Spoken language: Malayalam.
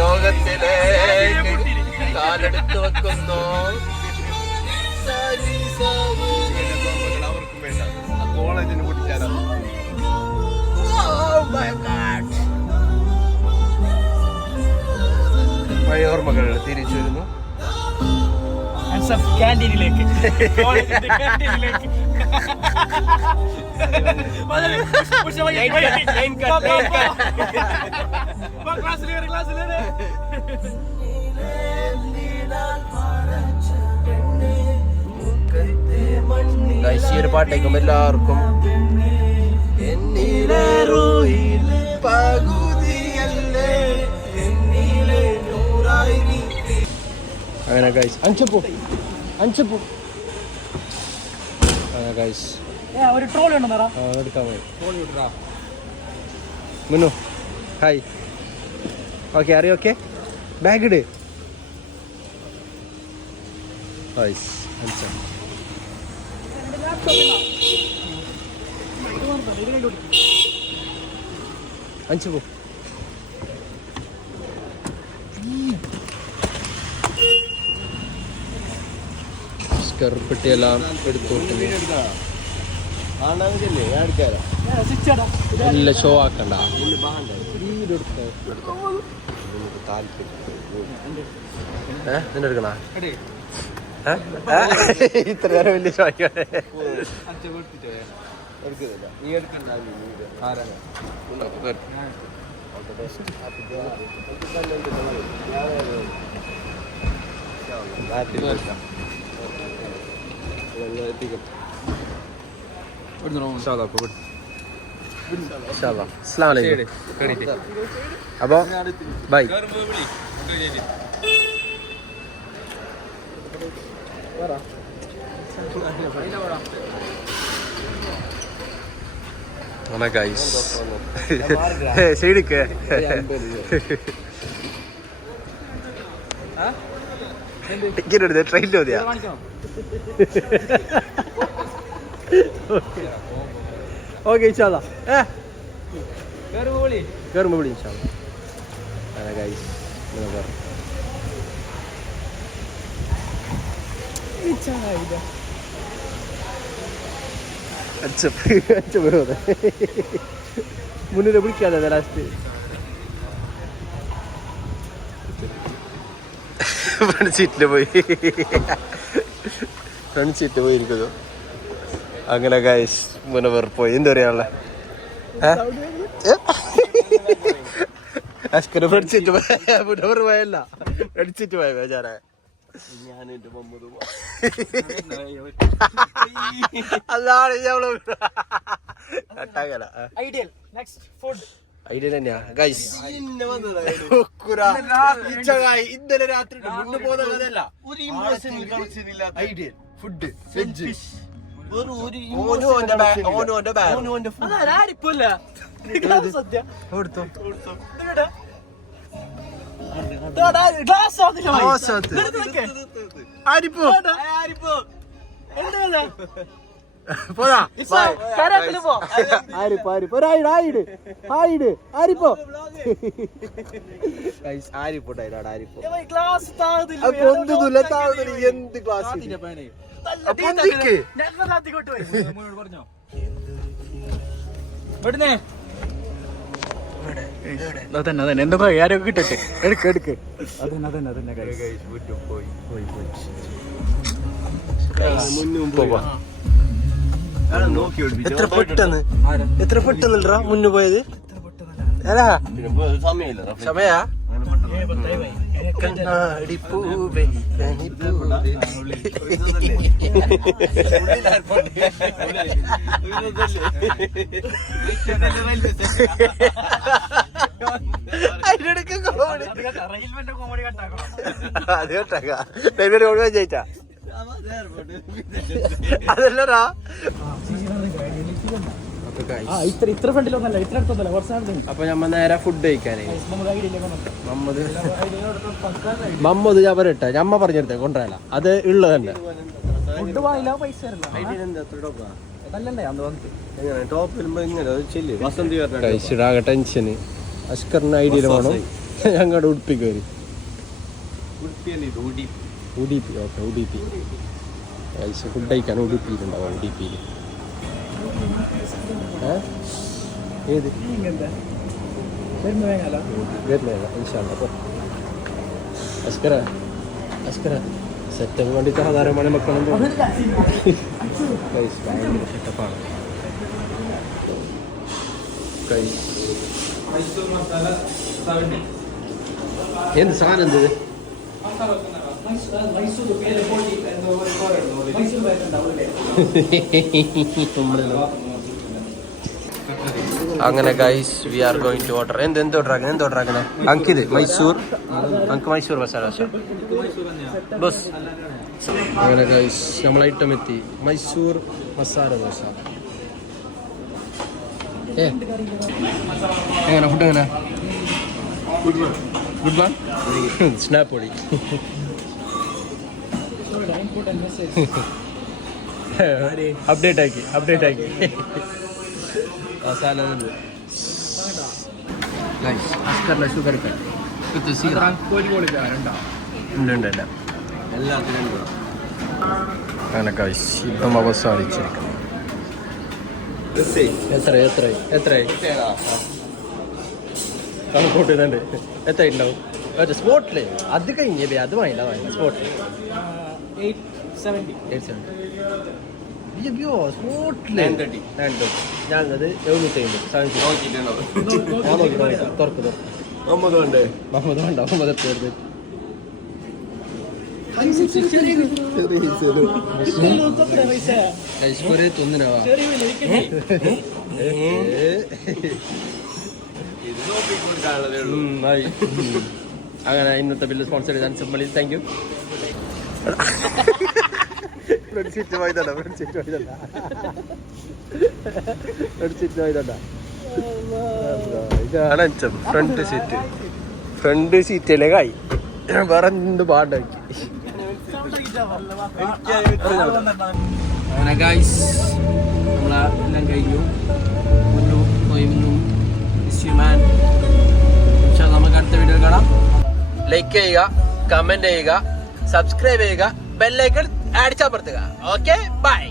ലോകത്തിലേക്ക് കാലെടുത്ത് വെക്കുന്നു. കോളേജിന് കുട്ടിച്ചാലോ പഴയ ഓർമ്മകൾ തിരിച്ചു വരുന്നു. ക്യാൻറ്റീനിലേക്ക് ഈ ഒരു പാട്ടേക്കും എല്ലാവർക്കും അങ്ങനെ ഗൈസ് അഞ്ചപ്പൂ അങ്ങനെ ഗൈസ് ഒരു ട്രോളി ഉണ്ടോ എടുക്കാൻ പോയി മുന്നു ഹായ് ഓക്കെ അറിയോ ഓക്കെ ബാഗ് ഇട് ഗൈസ് അഞ്ച അഞ്ചപ്പൂ കറുപ്പെട്ടിയെല്ലാം എടുത്തോട്ട് നല്ല ഷോ ആക്കണ്ട നിന്റെ എടുക്കണ ഇത്ര നേരം വലിയ ഷോ അപ്പൊ ബൈ. ശരിക്ക് ടിക്കറ്റ് എടുത്ത് ട്രെയിനിൽ മതിയാ. ഓക്കെ ഇൻഷാല്ലാ കയറുമ്പോ വിളി ഇൻഷാല്ലാ. ഗൈസ് മുന്നിൽ വിളിക്കാതെ ലാസ്റ്റ് ഫ്രണ്ട് സീറ്റിൽ പോയിരിക്കുന്നു. അങ്ങനെ ഗൈസ് മുനവർ പോയി. എന്താ പറയാനുള്ള അസ്കർ പഠിച്ചിട്ട് മുനവർ പോയല്ല പഠിച്ചിട്ട് പോയ ബേജാറാ. അതാണ് ഐഡിയ തന്നെയാ ഗൈസ്. ഇന്നലെ രാത്രി മുന്നു പോകുന്ന കഥയല്ല. ഐഡിയ ഫുഡ് എന്ത് ക്ലാസ് അതന്നെ എന്തൊക്കെ ആരൊക്കെ കിട്ടട്ടെ എടുക്ക് എത്ര പെട്ടെന്നല്ലടാ മുന്നു പോയത്. സമയാ കണ്ണാടിപ്പൂവേ അത് കേട്ടാ ജയിച്ചാ അതല്ലടാ. അപ്പൊ നമ്മ നേരെ ഫുഡ് കഴിക്കാനേ മമ്മത് ഞാൻ പറയട്ടെ ഞമ്മ പറഞ്ഞെടുത്തേ കൊണ്ടുവരാല അത് ഉള്ളത് തന്നെ. ടെൻഷന് അസ്കറിന് ഐഡിയയിൽ വേണം ഞങ്ങളുടെ ഉടുപ്പിക്ക് വരും. ഉടുപ്പിയല്ലേ ഇത്? ഉടുപ്പി. ഓക്കെ, ഉടുപ്പി. ഫുഡ് കഴിക്കാൻ ഉടുപ്പിയിലുണ്ടാവും. ഉടുപ്പിയിൽ ഏത് വരുന്നില്ല. ഇൻഷാല്ലാ. അസ്കര സെറ്റപ്പ് വേണ്ടിയിട്ട് ആധാരം പണി മക്കളും ഭയങ്കര സെറ്റപ്പാണ്. എന്ത് സാധനം എന്തത്? അങ്ങനെ guys we are going to order. എന്ത് ഓർഡർ ആക്കണേ? അങ്കിത് മൈസൂർ. അങ്ക് മൈസൂർ മസാല ബസ്. അങ്ങനെ ഗൈസ് നമ്മൾ ഐറ്റം എത്തി. മൈസൂർ മസാല ദോശ. എങ്ങനെ ഫുഡ് എങ്ങനെ? Good one. സ്നാപ്പ് പൊടി. അപ്ഡേറ്റ് ആക്കി മസാല ഉണ്ട്. ഷുഗർ എല്ലാത്തിനും. അങ്ങനെ ഗൈസ് ഇപ്പം അവസാനിച്ചിരിക്കുന്നു. എത്രയായി കണക്കൂട്ട് ഇതുണ്ട്. എത്ര ഉണ്ടാവും സ്പോട്ടില്? അത് കഴിഞ്ഞേ അത് വാങ്ങില്ല സ്പോട്ടില് 870. സ്പോട്ടില് ഞാനത് 750 തുറക്ക്. മുഹമ്മദ് വേണ്ട. മുഹമ്മദ് പേര് തൊന്നിനാവാ. അങ്ങനെ ഇന്നത്തെ ബില്ല് സ്പോൺസർ ചെയ്ത് അൻസമ്മളി. Thank you. ഫ്രണ്ട് സീറ്റ് ഇതാണ് അഞ്ചം. ഫ്രണ്ട് സീറ്റിലെ കായി വേറെ എന്ത് പാണ്ടാക്കി. അങ്ങനെ ഗൈസ് നമ്മളെല്ലാം കഴിഞ്ഞു. നമുക്ക് അടുത്ത വീഡിയോ കാണാം. ലൈക്ക് ചെയ്യുക, കമന്റ് ചെയ്യുക, സബ്സ്ക്രൈബ് ചെയ്യുക, ബെല്ലൈക്കൺ അടിച്ചമർത്തുക. Okay, by.